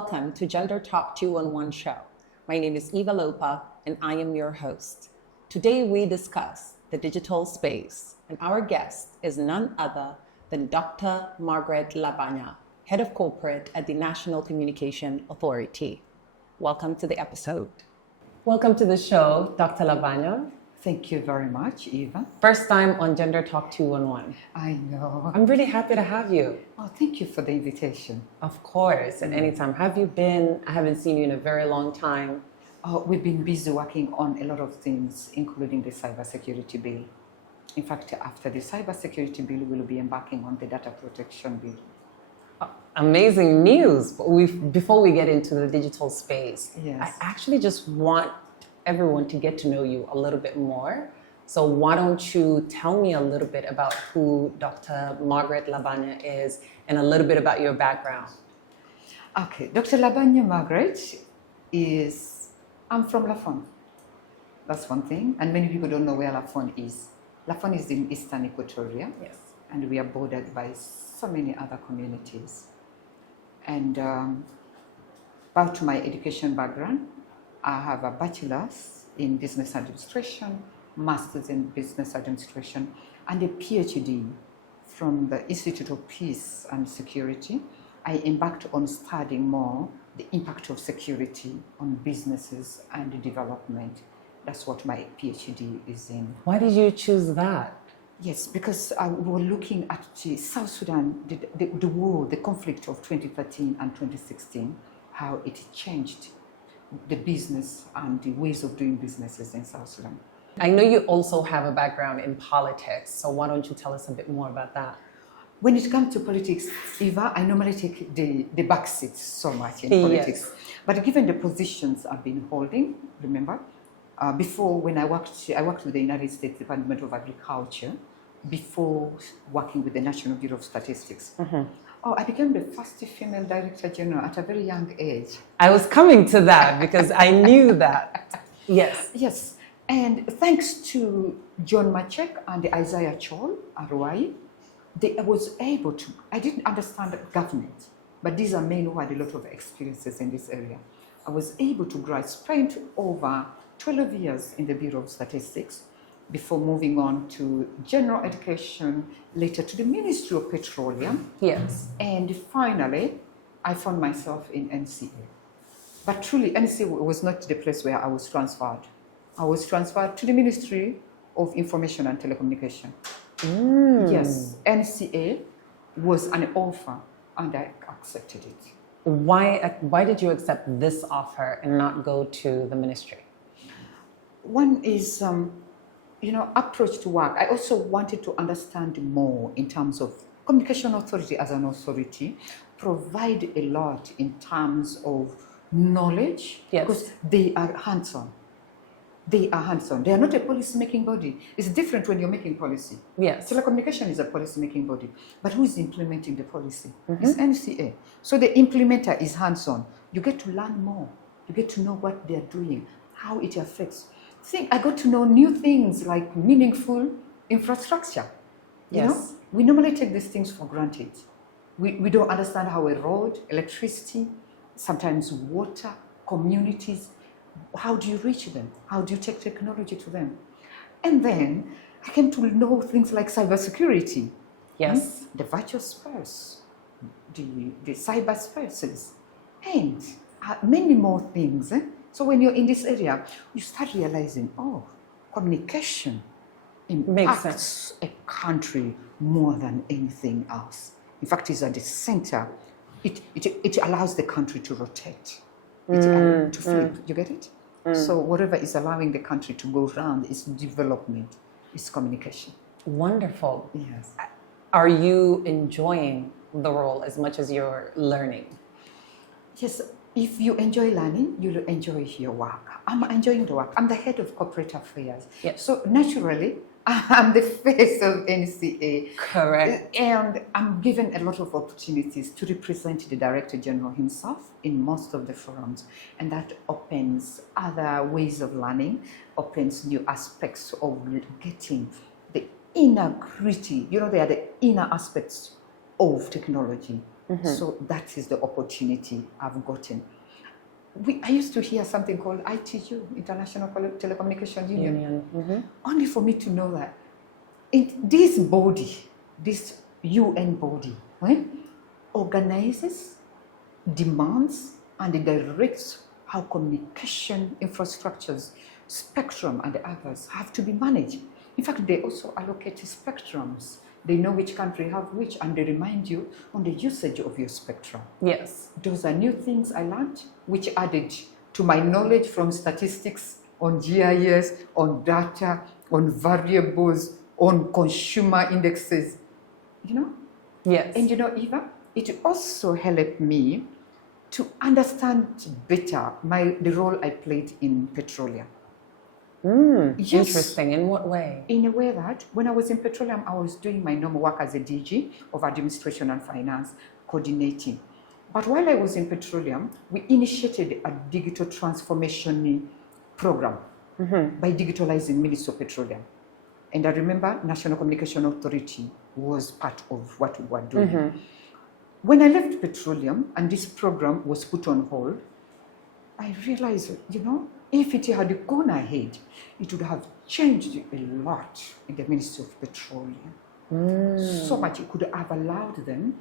Welcome to Gender Talk 211 show. My name is Eva Lopa and I am your host. Today we discuss the digital space and our guest is none other than Dr. Margaret Labanya, Head of Corporate at the National Communication Authority. Welcome to the episode. Welcome to the show, Dr. Labanya. Thank you very much, Eva. First time on Gender Talk 211. I know. I'm really happy to have you. Oh, thank you for the invitation. Of course, at any time. Have you been? I haven't seen you in a very long time. We've been busy working on a lot of things, including the cybersecurity bill. In fact, after the cybersecurity bill, we'll be embarking on the data protection bill. Amazing news. But before we get into the digital space, Yes. I actually just want everyone to get to know you a little bit more. So why don't you tell me a little bit about who Dr. Margaret Labanya is and a little bit about your background. Okay, Dr. Labanya Margaret I'm from Lafon. That's one thing. And many people don't know where Lafon is. Lafon is in Eastern Equatoria. Yes. And we are bordered by so many other communities. And back to my education background, I have a bachelor's in business administration, master's in business administration, and a PhD from the Institute of Peace and Security. I embarked on studying more the impact of security on businesses and development. That's what my PhD is in. Why did you choose that? Yes, because we were looking at South Sudan, the war, the conflict of 2013 and 2016, how it changed the business and the ways of doing businesses in South Sudan. I know you also have a background in politics, so why don't you tell us a bit more about that? When it comes to politics, Eva, I normally take the back seat so much in politics. Yes. But given the positions I've been holding, remember, before when I worked with the United States Department of Agriculture, before working with the National Bureau of Statistics. Mm-hmm. I became the first female Director General at a very young age. I was coming to that because I knew that. Yes. Yes. And thanks to John Machek and Isaiah Chol, Arwai, I didn't understand government, but these are men who had a lot of experiences in this area. I was able to spend over 12 years in the Bureau of Statistics before moving on to general education, later to the Ministry of Petroleum. Yes. And finally, I found myself in NCA. But truly, NCA was not the place where I was transferred. I was transferred to the Ministry of Information and Telecommunication. Yes, NCA was an offer and I accepted it. Why did you accept this offer and not go to the ministry? One is, approach to work. I also wanted to understand more in terms of communication authority as an authority, provide a lot in terms of knowledge. Yes. Because they are hands-on. They are not a policy-making body. It's different when you're making policy. Yes. Telecommunication is a policy-making body. But who is implementing the policy? Mm-hmm. It's NCA. So the implementer is hands-on. You get to learn more. You get to know what they're doing, how it affects. I got to know new things like meaningful infrastructure. You know, we normally take these things for granted. We don't understand how a road, electricity, sometimes water, communities, how do you reach them? How do you take technology to them? And then I came to know things like cybersecurity. Yes. The virtual space, the cyber spaces, and many more things. So when you're in this area, you start realizing, communication impacts a country more than anything else. In fact, it's at the center. It allows the country to rotate, to flip. You get it? So whatever is allowing the country to go round is development, is communication. Wonderful. Yes. Are you enjoying the role as much as you're learning? Yes. If you enjoy learning, you'll enjoy your work. I'm enjoying the work. I'm the head of corporate affairs. Yes. So naturally, I'm the face of NCA. Correct. And I'm given a lot of opportunities to represent the Director General himself in most of the forums. And that opens other ways of learning, opens new aspects of getting the inner gritty. They are the inner aspects of technology. So that is the opportunity I've gotten. I used to hear something called ITU, International Telecommunication Union, only for me to know that this body, this UN body, organizes, demands, and directs how communication infrastructures, spectrum, and others have to be managed. In fact, they also allocate spectrums. They know which country have which, and they remind you on the usage of your spectrum. Yes. Those are new things I learned, which added to my knowledge from statistics on GIS, on data, on variables, on consumer indexes, Yes. And Eva, it also helped me to understand better the role I played in petroleum. Yes. Interesting. In what way? In a way that when I was in petroleum, I was doing my normal work as a DG of administration and finance, coordinating. But while I was in petroleum, we initiated a digital transformation program by digitalizing Ministry of Petroleum. And I remember National Communication Authority was part of what we were doing. When I left petroleum and this program was put on hold, I realized, if it had gone ahead, it would have changed a lot in the Ministry of Petroleum. So much it could have allowed them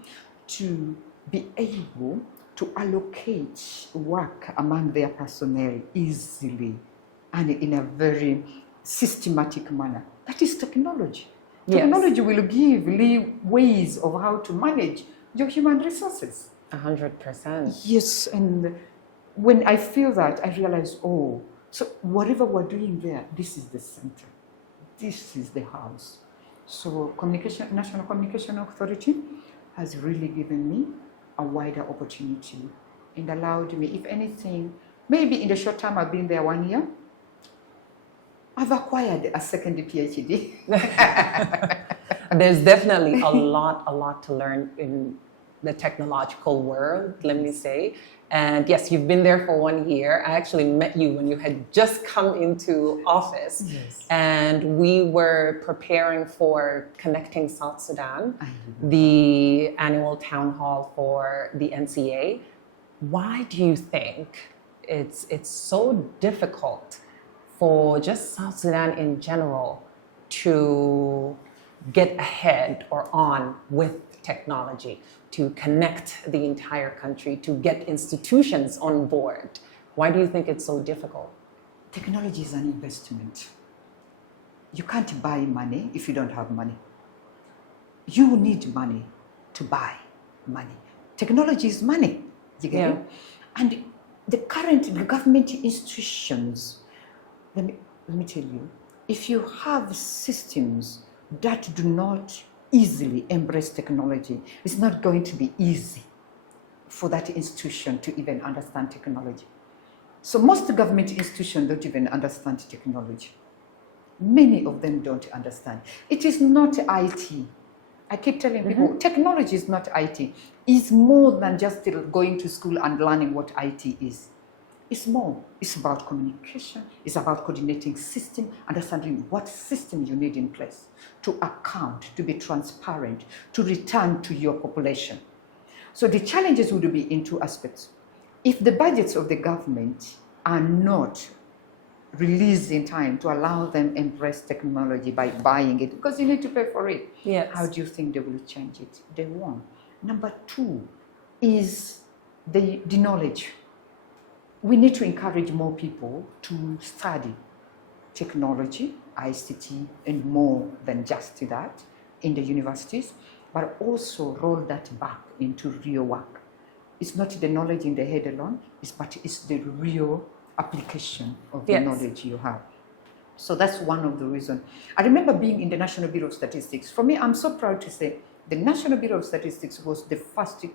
to be able to allocate work among their personnel easily and in a very systematic manner. That is technology. Yes. Technology will give ways of how to manage your human resources. 100%. Yes, and when I feel that, I realize, so whatever we're doing there, this is the center. This is the house. So National Communication Authority has really given me a wider opportunity and allowed me, if anything, maybe in the short time I've been there 1 year, I've acquired a second PhD. There's definitely a lot to learn in the technological world, let me say. And yes, you've been there for 1 year. I actually met you when you had just come into office. Yes. And we were preparing for Connecting South Sudan, the annual town hall for the NCA. Why do you think it's so difficult for just South Sudan in general to get ahead or on with technology, to connect the entire country, to get institutions on board? Why do you think it's so difficult? Technology is an investment. You can't buy money if you don't have money. You need money to buy money. Technology is money. You get it? And the current government institutions, let me tell you, if you have systems that do not easily embrace technology, it's not going to be easy for that institution to even understand technology. So most government institutions don't even understand technology. Many of them don't understand. It is not IT. I keep telling people, technology is not IT. It's more than just going to school and learning what IT is. It's more. It's about communication. It's about coordinating system, understanding what system you need in place to account, to be transparent, to return to your population. So the challenges would be in two aspects. If the budgets of the government are not released in time to allow them embrace technology by buying it, because you need to pay for it, how do you think they will change it? They won't. Number two is the knowledge. We need to encourage more people to study technology, ICT, and more than just that in the universities, but also roll that back into real work. It's not the knowledge in the head alone, but it's the real application of the knowledge you have. So that's one of the reasons. I remember being in the National Bureau of Statistics. For me, I'm so proud to say the National Bureau of Statistics was the first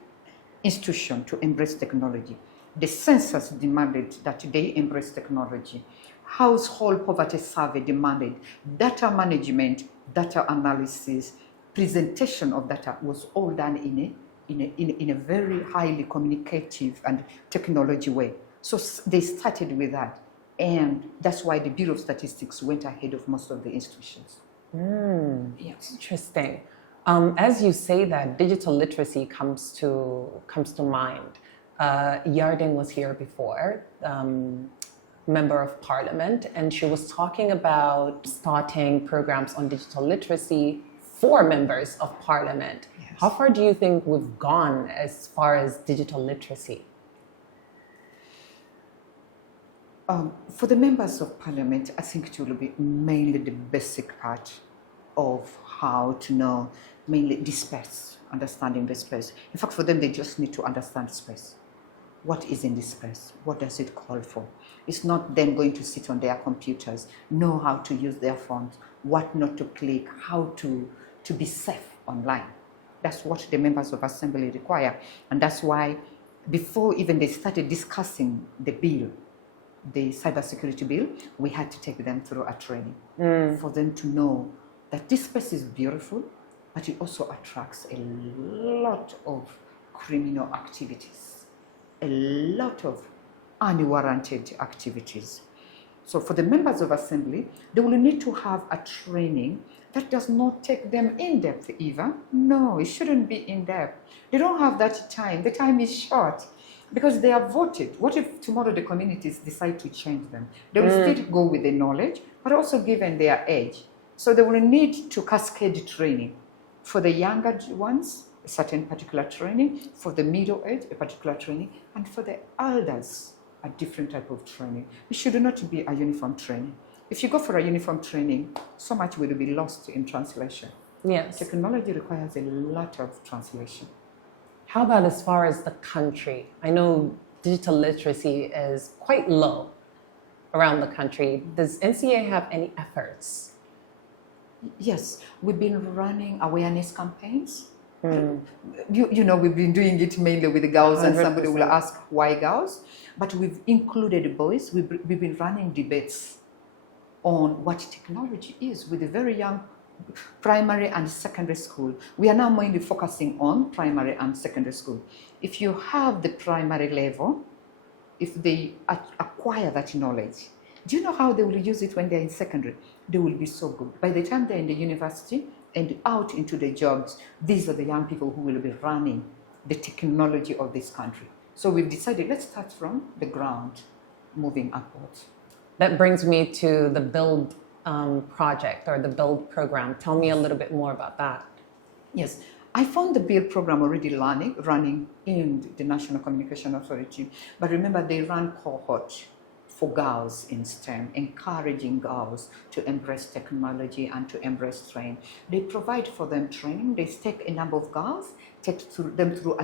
institution to embrace technology. The census demanded that they embrace technology. Household poverty survey demanded data management, data analysis, presentation of data was all done in a very highly communicative and technology way. So they started with that. And that's why the Bureau of Statistics went ahead of most of the institutions. Yes. Interesting. As you say that, digital literacy comes to mind. Yarden was here before, member of parliament, and she was talking about starting programs on digital literacy for members of parliament. Yes. How far do you think we've gone as far as digital literacy? For the members of parliament, I think it will be mainly the basic part of how to know, mainly the space, understanding the space. In fact, for them, they just need to understand space. What is in this space? What does it call for? It's not them going to sit on their computers, know how to use their phones, what not to click, how to be safe online. That's what the members of assembly require. And that's why before even they started discussing the bill, the cybersecurity bill, we had to take them through a training for them to know that this space is beautiful, but it also attracts a lot of criminal activities, a lot of unwarranted activities. So for the members of assembly, they will need to have a training that does not take them in depth either. No, it shouldn't be in depth. They don't have that time. The time is short because they are voted. What if tomorrow the communities decide to change them? They will still go with the knowledge, but also given their age. So they will need to cascade training. For the younger ones, a certain particular training. For the middle age, a particular training. And for the elders, a different type of training. It should not be a uniform training. If you go for a uniform training, so much will be lost in translation. Yes. Technology requires a lot of translation. How about as far as the country? I know digital literacy is quite low around the country. Does NCA have any efforts? Yes, we've been running awareness campaigns. You know, we've been doing it mainly with the girls, 100%. And somebody will ask why girls, but we've included boys. We've been running debates on what technology is with the very young primary and secondary school. We are now mainly focusing on primary and secondary school. If you have the primary level, if they acquire that knowledge, do you know how they will use it when they're in secondary? They will be so good. By the time they're in the university and out into the jobs, these are the young people who will be running the technology of this country. So we've decided, let's start from the ground, moving upwards. That brings me to the Build project or the Build program. Tell me a little bit more about that. Yes, I found the Build program already running in the National Communication Authority. But remember, they run cohort for girls in STEM, encouraging girls to embrace technology and to embrace training. They provide for them training. They take a number of girls, take them through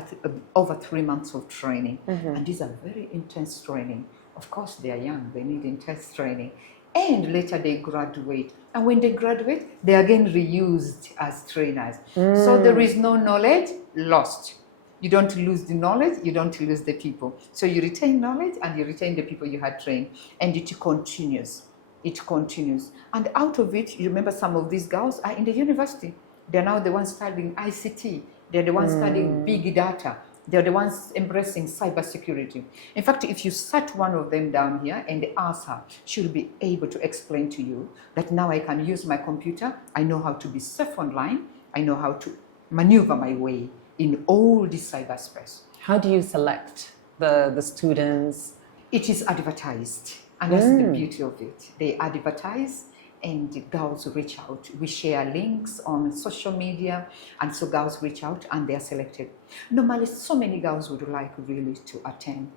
over 3 months of training. And these are very intense training. Of course, they are young. They need intense training. And later they graduate. And when they graduate, they are again reused as trainers. So there is no knowledge lost. You don't lose the knowledge, you don't lose the people. So you retain knowledge and you retain the people you had trained. And it continues. It continues. And out of it, you remember some of these girls are in the university. They're now the ones studying ICT. They're the ones studying big data. They're the ones embracing cybersecurity. In fact, if you sat one of them down here and ask her, she'll be able to explain to you that now I can use my computer. I know how to be safe online. I know how to maneuver my way in all this cyberspace. How do you select the students? It is advertised, and that's the beauty of it. They advertise, and the girls reach out. We share links on social media, and so girls reach out and they are selected. Normally, so many girls would like really to attend,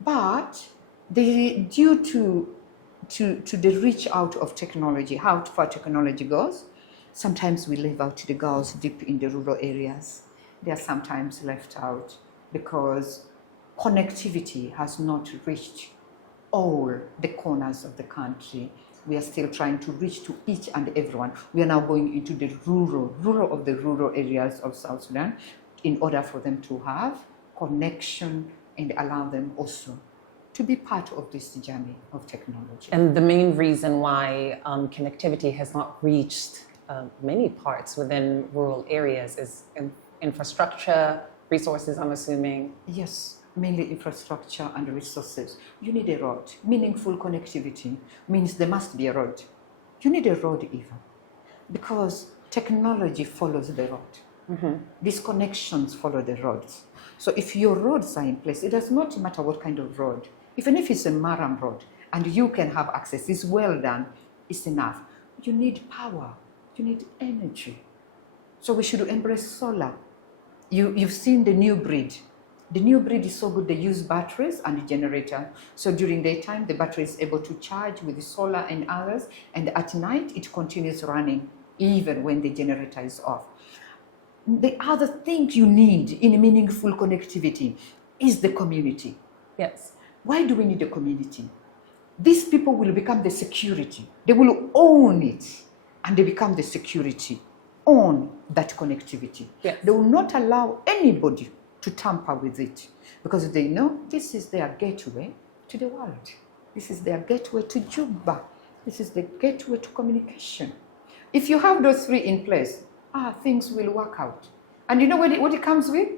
but due to the reach out of technology, how far technology goes, sometimes we leave out the girls deep in the rural areas. They are sometimes left out because connectivity has not reached all the corners of the country. We are still trying to reach to each and everyone. We are now going into the rural of the rural areas of South Sudan in order for them to have connection and allow them also to be part of this journey of technology. And the main reason why connectivity has not reached many parts within rural areas is infrastructure, resources, I'm assuming. Yes. Mainly infrastructure and resources. You need a road. Meaningful connectivity means there must be a road. You need a road even. because technology follows the road. These connections follow the roads. So if your roads are in place, it does not matter what kind of road. Even if it's a Maram road and you can have access, it's well done, it's enough. You need power, you need energy. So we should embrace solar. You've seen the new breed. The new breed is so good, they use batteries and a generator. So during daytime, the battery is able to charge with the solar and others, and at night, it continues running, even when the generator is off. The other thing you need in a meaningful connectivity is the community. Yes. Why do we need a community? These people will become the security. They will own it, and they become the security on that connectivity. Yes. They will not allow anybody to tamper with it, because they know this is their gateway to the world. This is their gateway to Juba. This is the gateway to communication. If you have those three in place, things will work out. And you know what it comes with?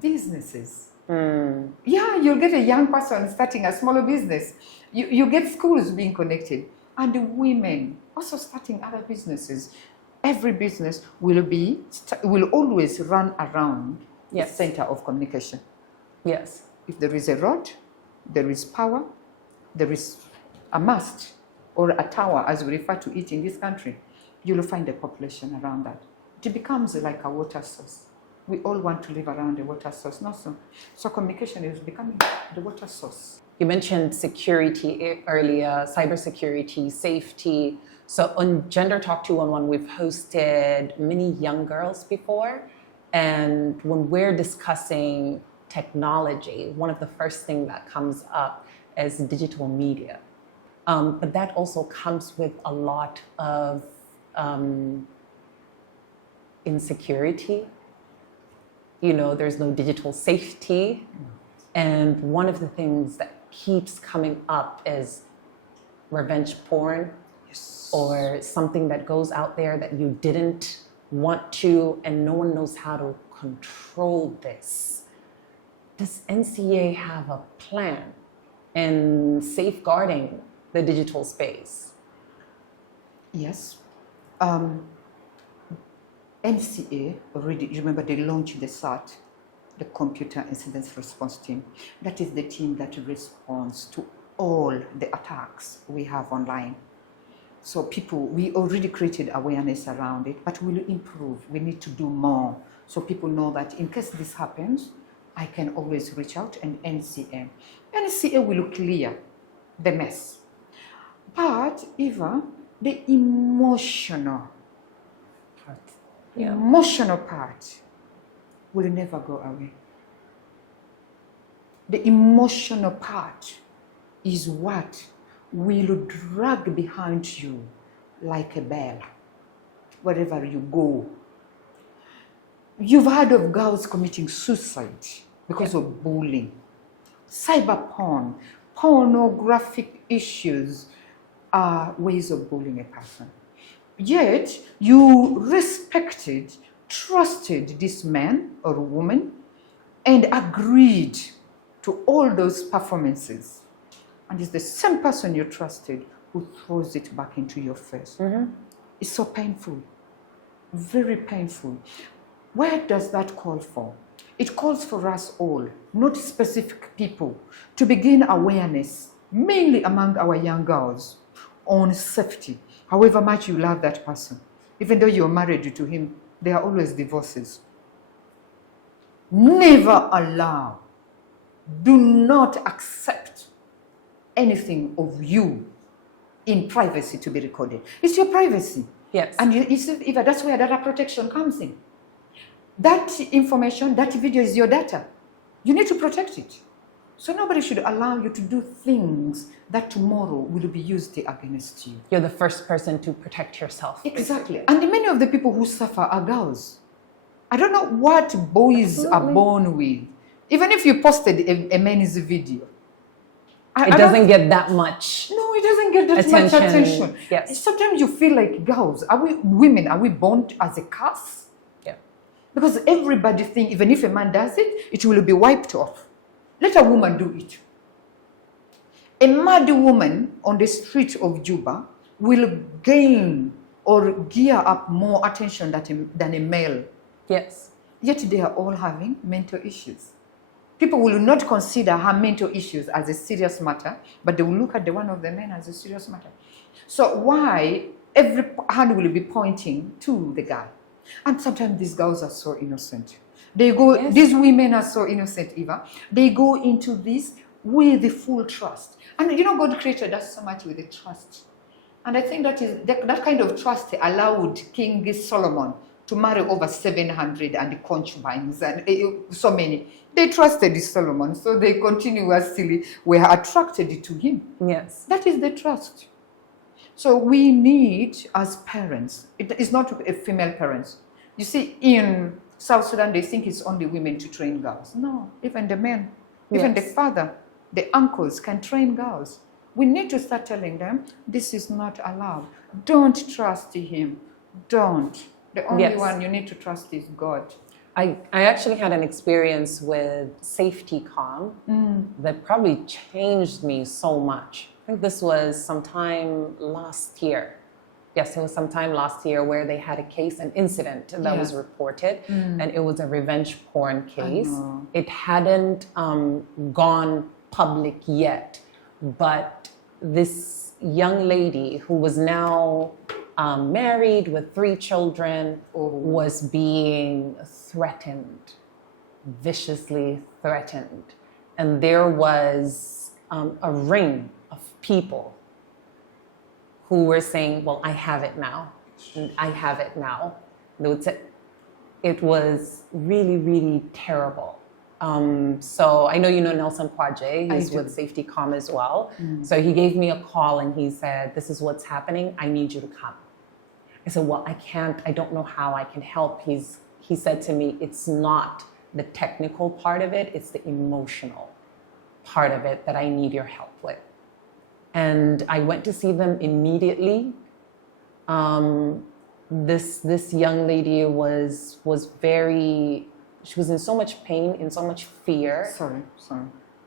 Businesses. Yeah, you'll get a young person starting a smaller business. You get schools being connected, and women also starting other businesses. Every business will always run around the center of communication. Yes. If there is a road, there is power, there is a mast or a tower, as we refer to it in this country, you'll find a population around that. It becomes like a water source. We all want to live around a water source. So communication is becoming the water source. You mentioned security earlier, cybersecurity, safety. So on Gender Talk 211, we've hosted many young girls before. And when we're discussing technology, one of the first things that comes up is digital media. But that also comes with a lot of insecurity. You know, there's no digital safety. And one of the things that keeps coming up is revenge porn, or something that goes out there that you didn't want to, and no one knows how to control this. Does NCA have a plan in safeguarding the digital space? Yes. NCA already, remember, they launched the SAT, the Computer Incident Response Team. That is the team that responds to all the attacks we have online. So we already created awareness around it, but we'll improve. We need to do more, so people know that in case this happens, I can always reach out, and NCA will clear the mess. But Eva, the emotional part will never go away. The emotional part is what will drag behind you like a bell wherever you go. You've heard of girls committing suicide because of bullying. Cyber porn, pornographic issues are ways of bullying a person. Yet you respected, trusted this man or woman and agreed to all those performances. And it's the same person you trusted who throws it back into your face. It's so painful, very painful. Where does that call for? It calls for us all, not specific people, to begin awareness, mainly among our young girls, on safety. However much you love that person, even though you're married to him, there are always divorces. Never allow, do not accept anything of you in privacy to be recorded. It's your privacy. Yes. And Eva, that's where data protection comes in. That information, that video is your data. You need to protect it. So nobody should allow you to do things that tomorrow will be used against you. You're the first person to protect yourself. Exactly. And many of the people who suffer are girls. I don't know what boys are born with. Even if you posted a men's video, it doesn't get that much. No, it doesn't get that much attention. Yes. Sometimes you feel like, girls, women, are we born as a curse? Yeah. Because everybody thinks, even if a man does it, it will be wiped off. Let a woman do it. A mad woman on the street of Juba will gain or gear up more attention than a male. Yes. Yet they are all having mental issues. People will not consider her mental issues as a serious matter, but they will look at the one of the men as a serious matter. So why every hand will be pointing to the guy? And sometimes these girls are so innocent. They go, Yes. These women are so innocent, Eva. They go into this with the full trust. And you know, God created us so much with the trust. And I think that kind of trust allowed King Solomon to marry over 700 and concubines and so many. They trusted Solomon, so they continuously were attracted to him. Yes. That is the trust. So we need, as parents, it's not a female parents. You see, in South Sudan, they think it's only women to train girls. No, even the men, even the Yes. father, the uncles can train girls. We need to start telling them, this is not allowed. Don't trust him. Don't. The only Yes. one you need to trust is God. I actually had an experience with Safetycom that probably changed me so much. I think this was sometime last year. Yes, it was sometime last year where they had a case, an incident that was reported, and it was a revenge porn case. It hadn't gone public yet, but this young lady who was now married with 3 children was being threatened, viciously threatened. And there was a ring of people who were saying, well, I have it now, and I have it now. They would say, it was really, really terrible. So I know you know Nelson Kwaje, he's with Safetycom as well. So he gave me a call and he said, this is what's happening, I need you to come. I said, well, I don't know how I can help. He said to me, it's not the technical part of it, it's the emotional part of it that I need your help with. And I went to see them immediately. This young lady was she was in so much pain, in so much fear. Sorry.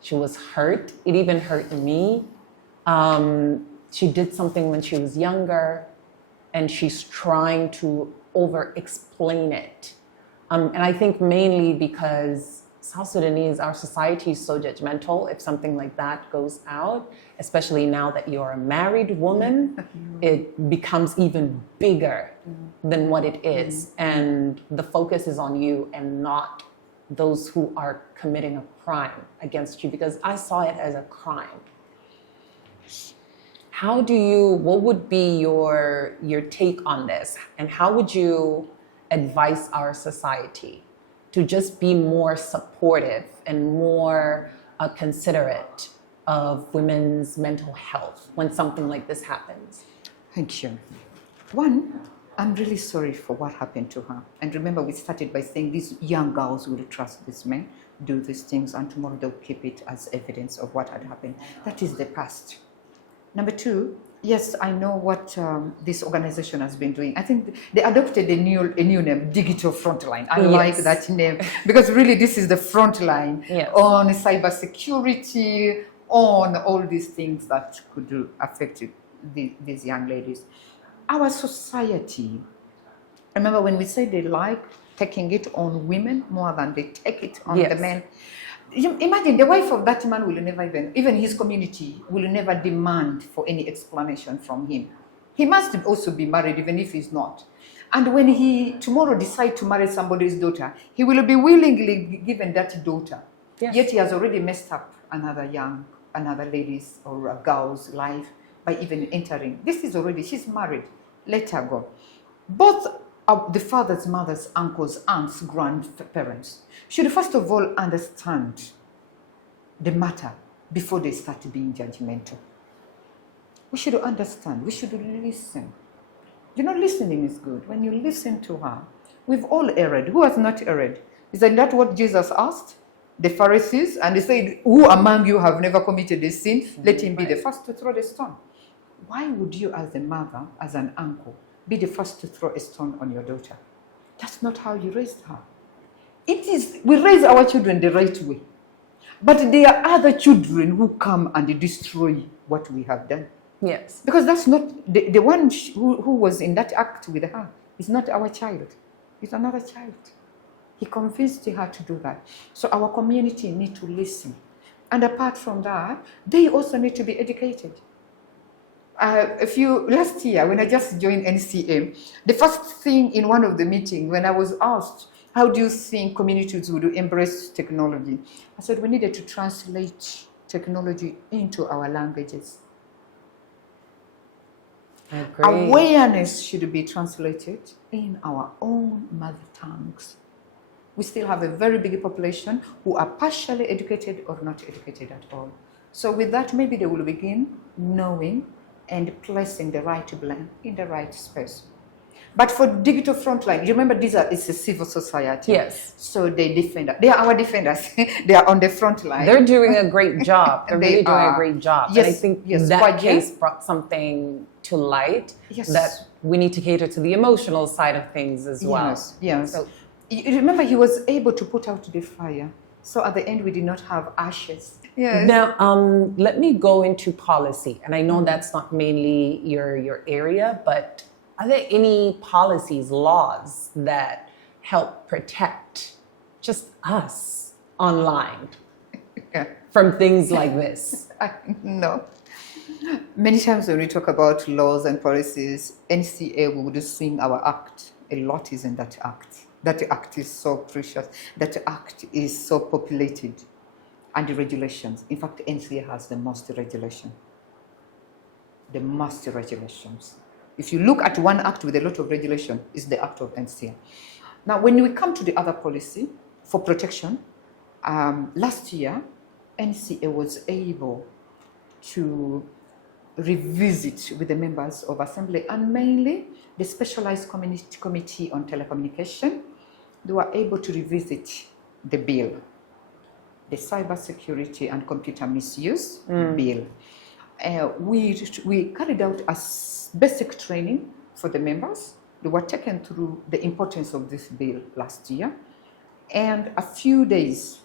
She was hurt. It even hurt me. She did something when she was younger, and she's trying to over-explain it. And I think mainly because South Sudanese, our society is so judgmental if something like that goes out, especially now that you're a married woman, it becomes even bigger than what it is. And the focus is on you and not those who are committing a crime against you, because I saw it as a crime. What would be your take on this? And how would you advise our society to just be more supportive and more considerate of women's mental health when something like this happens? Thank you. One, I'm really sorry for what happened to her. And remember, we started by saying these young girls will trust these men, do these things, and tomorrow they'll keep it as evidence of what had happened. That is the past. Number 2, yes, I know what this organization has been doing. I think they adopted a new name, Digital Frontline. I like that name because really this is the front line on cybersecurity, on all these things that could affect these young ladies. Our society, remember when we say they like taking it on women more than they take it on the men. Imagine the wife of that man will never even his community will never demand for any explanation from him. He must also be married even if he's not. And when he tomorrow decides to marry somebody's daughter, he will be willingly given that daughter. Yes. Yet he has already messed up another lady's or a girl's life by even entering. This is already, she's married, let her go. Both the fathers, mothers, uncles, aunts, grandparents should first of all understand the matter before they start being judgmental. We should understand, we should listen. You know, listening is good. When you listen to her, we've all erred. Who has not erred? Isn't that what Jesus asked the Pharisees? And he said, who among you have never committed a sin? Let him be the first to throw the stone. Why would you as a mother, as an uncle, be the first to throw a stone on your daughter? That's not how you raised her. We raise our children the right way. But there are other children who come and destroy what we have done. Yes. Because that's not, the one who was in that act with her is not our child. It's another child. He convinced her to do that. So our community need to listen. And apart from that, they also need to be educated. Last year, when I just joined NCA, the first thing in one of the meetings, when I was asked, how do you think communities would embrace technology? I said, we needed to translate technology into our languages. Awareness should be translated in our own mother tongues. We still have a very big population who are partially educated or not educated at all. So with that, maybe they will begin knowing and placing the right blame in the right space. But for digital frontline, you remember it's a civil society. Yes. So they are our defenders. They are on the front line. They're doing a great job. They're really doing a great job. Yes, and I think that case brought something to light that we need to cater to the emotional side of things as well. Yes. So, you remember he was able to put out the fire. So at the end, we did not have ashes. Yes. Now, let me go into policy. And I know that's not mainly your area, but are there any policies, laws that help protect just us online from things like this? No. Many times when we talk about laws and policies, NCA would sing our act. A lot is in that act. That act is so precious. That act is so populated. And the regulations. In fact, NCA has the most regulation. The most regulations. If you look at one act with a lot of regulation, it's the act of NCA. Now, when we come to the other policy for protection, last year, NCA was able to revisit with the members of assembly and mainly the specialized committee on telecommunication. They were able to revisit the bill, the cybersecurity and computer misuse bill. We carried out a basic training for the members. They were taken through the importance of this bill last year. And a few days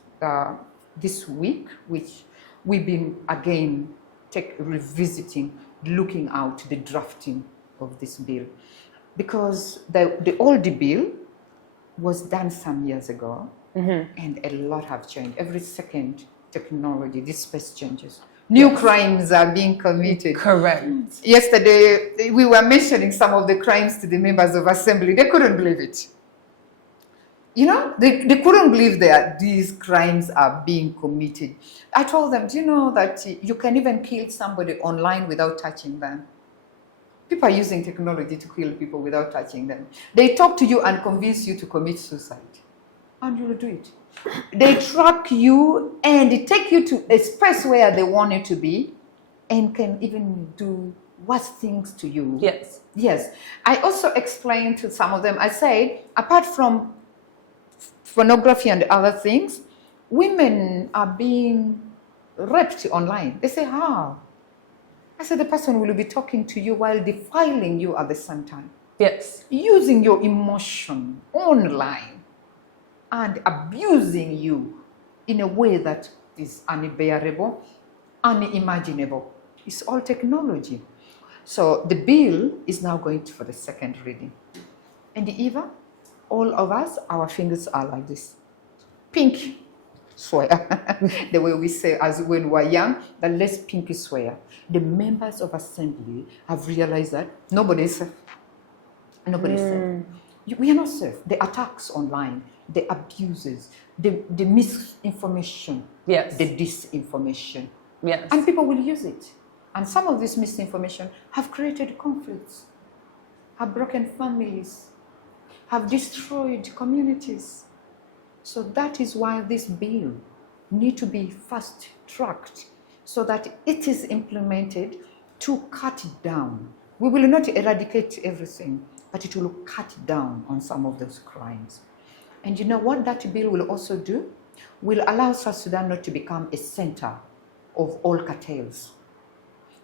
this week, which we've been again revisiting, looking out the drafting of this bill. Because the old bill was done some years ago, and a lot have changed. Every second, technology, this space changes. New crimes are being committed. Correct. Yesterday, we were mentioning some of the crimes to the members of assembly. They couldn't believe it. You know, they couldn't believe that these crimes are being committed. I told them, do you know that you can even kill somebody online without touching them? People are using technology to kill people without touching them. They talk to you and convince you to commit suicide. And you will do it. They track you and they take you to a space where they want you to be and can even do worse things to you. Yes. Yes. I also explained to some of them, I said, apart from pornography and other things, women are being raped online. They say, how? I said, the person will be talking to you while defiling you at the same time. Yes. Using your emotion online and abusing you in a way that is unbearable, unimaginable. It's all technology. So the bill is now going for the second reading. And Eva, all of us, our fingers are like this. Pink swear. The way we say as when we were young, the less pinky swear. The members of assembly have realized that nobody is safe. Nobody is safe. We are not safe. The attacks online, the abuses, the misinformation, yes, the disinformation. Yes. And people will use it. And some of this misinformation have created conflicts, have broken families, have destroyed communities. So that is why this bill needs to be fast-tracked so that it is implemented to cut down. We will not eradicate everything, but it will cut down on some of those crimes. And you know what that bill will also do? Will allow South Sudan not to become a center of all cartels.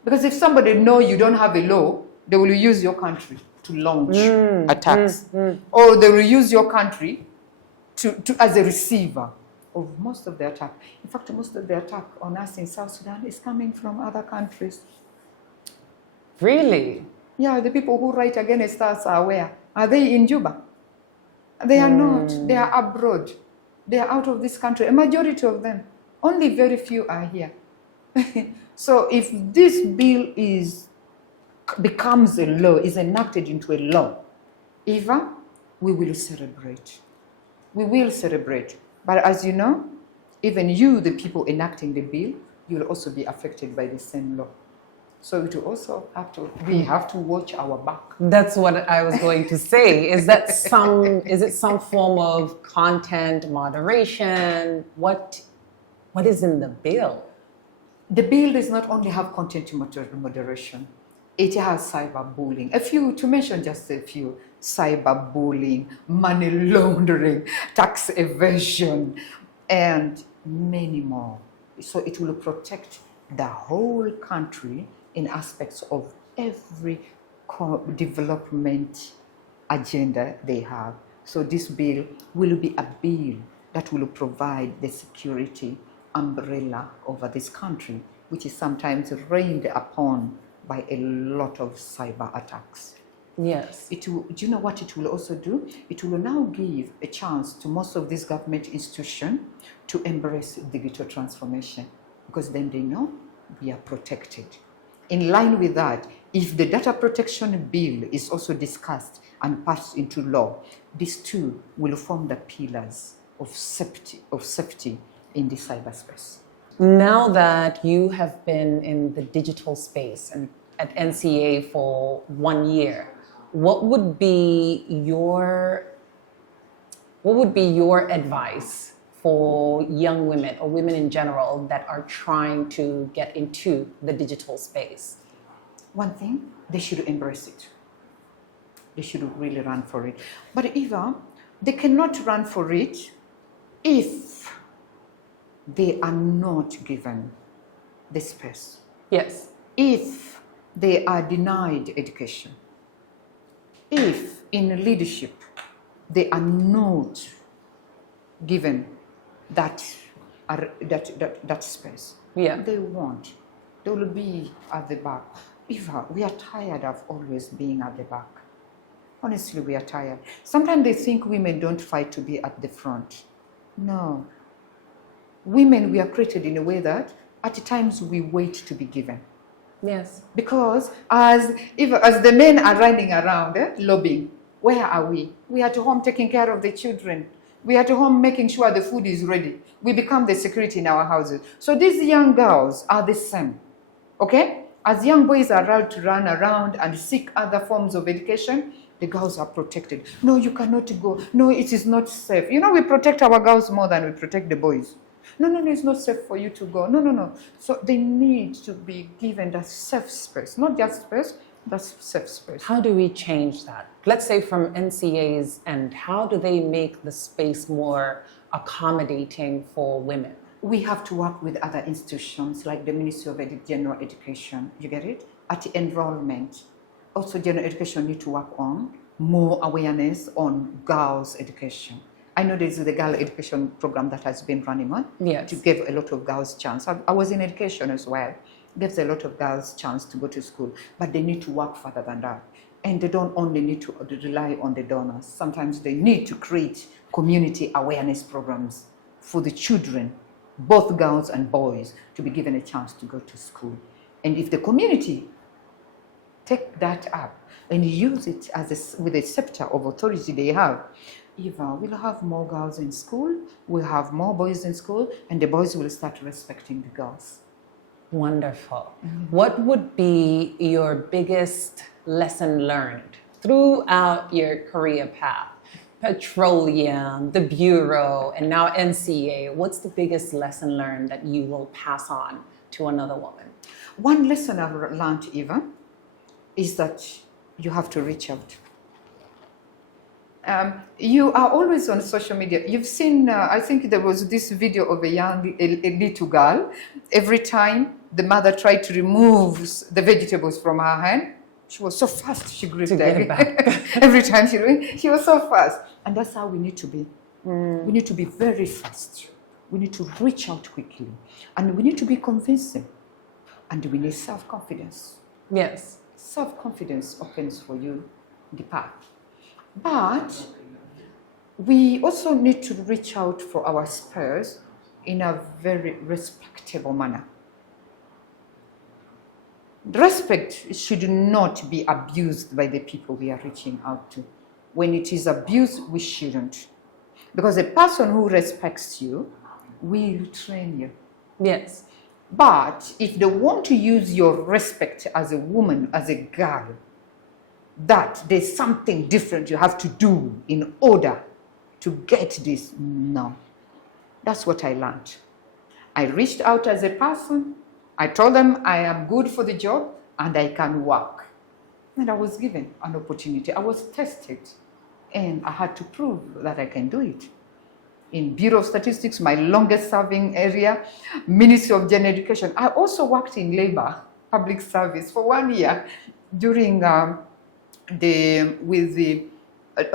Because if somebody knows you don't have a law, they will use your country to launch attacks. Or they will use your country to as a receiver of most of the attack. In fact, most of the attack on us in South Sudan is coming from other countries. Really? Yeah, the people who write against us are where? Are they in Juba? They are not. They are abroad. They are out of this country. A majority of them. Only very few are here. So if this bill becomes a law, is enacted into a law, Eva, we will celebrate. We will celebrate. But as you know, even you, the people enacting the bill, you will also be affected by the same law. So it will also we have to watch our back. That's what I was going to say. Is it some form of content moderation? What is in the bill? The bill does not only have content moderation, it has cyberbullying. To mention just a few, cyberbullying, money laundering, tax evasion, and many more. So it will protect the whole country in aspects of every development agenda they have. So this bill will be a bill that will provide the security umbrella over this country, which is sometimes rained upon by a lot of cyber attacks. Yes. Do you know what it will also do? It will now give a chance to most of these government institutions to embrace digital transformation, because then they know we are protected. In line with that, if the data protection bill is also discussed and passed into law, these two will form the pillars of safety in the cyberspace. Now that you have been in the digital space and at NCA for 1 year, what would be your advice for young women or women in general that are trying to get into the digital space? One thing, they should embrace it. They should really run for it. But Eva, they cannot run for it if they are not given the space. Yes. If they are denied education. If in leadership they are not given that space. Yeah. They won't. They will be at the back. Eva, we are tired of always being at the back. Honestly, we are tired. Sometimes they think women don't fight to be at the front. No. Women, we are created in a way that at times we wait to be given. Yes. Because as the men are running around lobbying, where are we? We are at home taking care of the children. We are at home making sure the food is ready. We become the security in our houses. So these young girls are the same. Okay? As young boys are allowed to run around and seek other forms of education, the girls are protected. No, you cannot go. No, it is not safe. You know, we protect our girls more than we protect the boys. No, it's not safe for you to go. No. So they need to be given that safe space. Not just space, but safe space. How do we change that? Let's say from NCAs, and how do they make the space more accommodating for women? We have to work with other institutions like the Ministry of General Education. You get it? At enrollment. Also, general education need to work on more awareness on girls' education. I know there's the girl education program that has been running on. Yes. To give a lot of girls chance. I was in education as well. Gives a lot of girls chance to go to school, but they need to work further than that. And they don't only need to rely on the donors. Sometimes they need to create community awareness programs for the children, both girls and boys, to be given a chance to go to school. And if the community take that up and use it with a scepter of authority they have, Eva, we'll have more girls in school, we'll have more boys in school, and the boys will start respecting the girls. Wonderful. Mm-hmm. What would be your biggest lesson learned throughout your career path? Petroleum, the Bureau, and now NCA. What's the biggest lesson learned that you will pass on to another woman? One lesson I've learned, Eva, is that you have to reach out. You are always on social media. You've seen, I think there was this video of a little girl. Every time the mother tried to remove the vegetables from her hand, she was so fast, she gripped it back. Every time she was so fast. And that's how we need to be. We need to be very fast. We need to reach out quickly. And we need to be convincing. And we need self-confidence. Yes. self-confidence opens for you the path. But we also need to reach out for our spurs in a very respectable manner. Respect should not be abused by the people we are reaching out to. When it is abused, we shouldn't. Because a person who respects you will train you. Yes. But if they want to use your respect as a woman, as a girl, that there's something different you have to do in order to get this, no. That's what I learned. I reached out as a person. I told them I am good for the job and I can work. And I was given an opportunity. I was tested and I had to prove that I can do it. In Bureau of Statistics, my longest serving area, Ministry of General Education. I also worked in labor, public service for 1 year during with the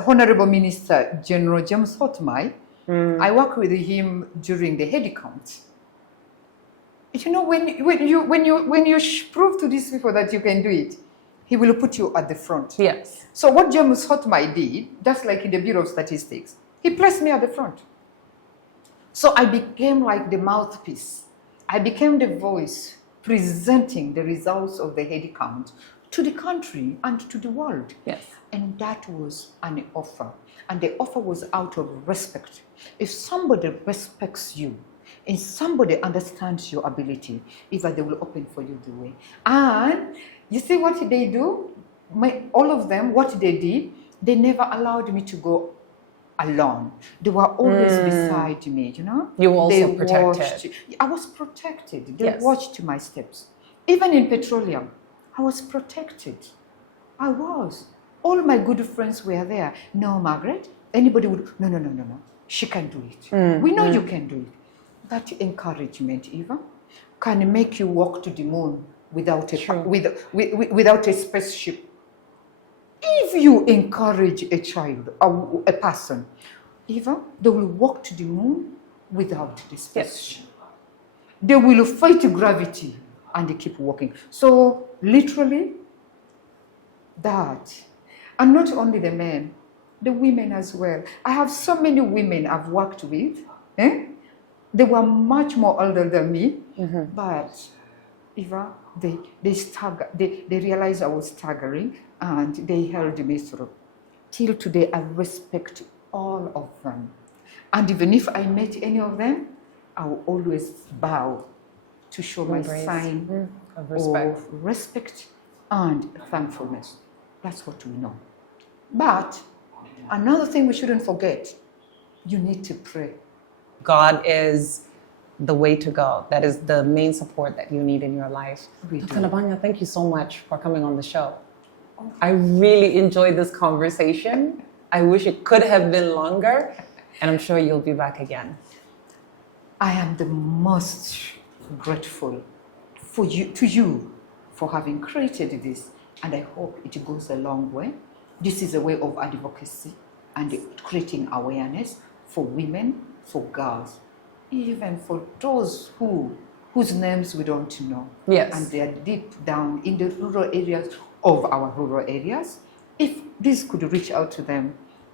Honorable Minister General James Hotmai. I worked with him during the head count. You know, when you prove to these people that you can do it, he will put you at the front. Yes. So what James Hotmai did, just like in the Bureau of Statistics, he placed me at the front. So I became like the mouthpiece. I became the voice presenting the results of the head count to the country and to the world. Yes. And that was an offer. And the offer was out of respect. If somebody respects you, and somebody understands your ability, either they will open for you the way. And you see what they do? All of them, what they did, they never allowed me to go alone. They were always beside me, you know? You were also They protected. I was protected. They Yes. watched my steps. Even in petroleum, I was protected. I was. All my good friends were there. No, Margaret, anybody would, no. She can do it. We know you can do it. That encouragement, Eva, can make you walk to the moon without without a spaceship. If you encourage a child, a person, Eva, they will walk to the moon without the spaceship. They will fight gravity and they keep walking. So literally, that. And not only the men, the women as well. I have so many women I've worked with. They were much more older than me, but Eva, they realized I was staggering and they held me through. Till today, I respect all of them. And even if I met any of them, I will always bow to show my sign of respect and thankfulness. That's what we know. But another thing we shouldn't forget, you need to pray. God is the way to go. That is the main support that you need in your life. Dr. Labanya, thank you so much for coming on the show. I really enjoyed this conversation. I wish it could have been longer, and I'm sure you'll be back again. I am the most grateful to you for having created this, and I hope it goes a long way. This is a way of advocacy and creating awareness for women, for girls, even for those whose names we don't know. Yes. And they are deep down in the rural areas of our rural areas. If this could reach out to them,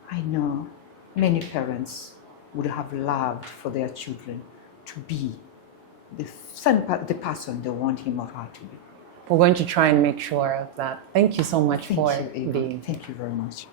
I know many parents would have loved for their children to be the person they want him or her to be. We're going to try and make sure of that. Thank you so much Thank you, Eva. being. Thank you very much.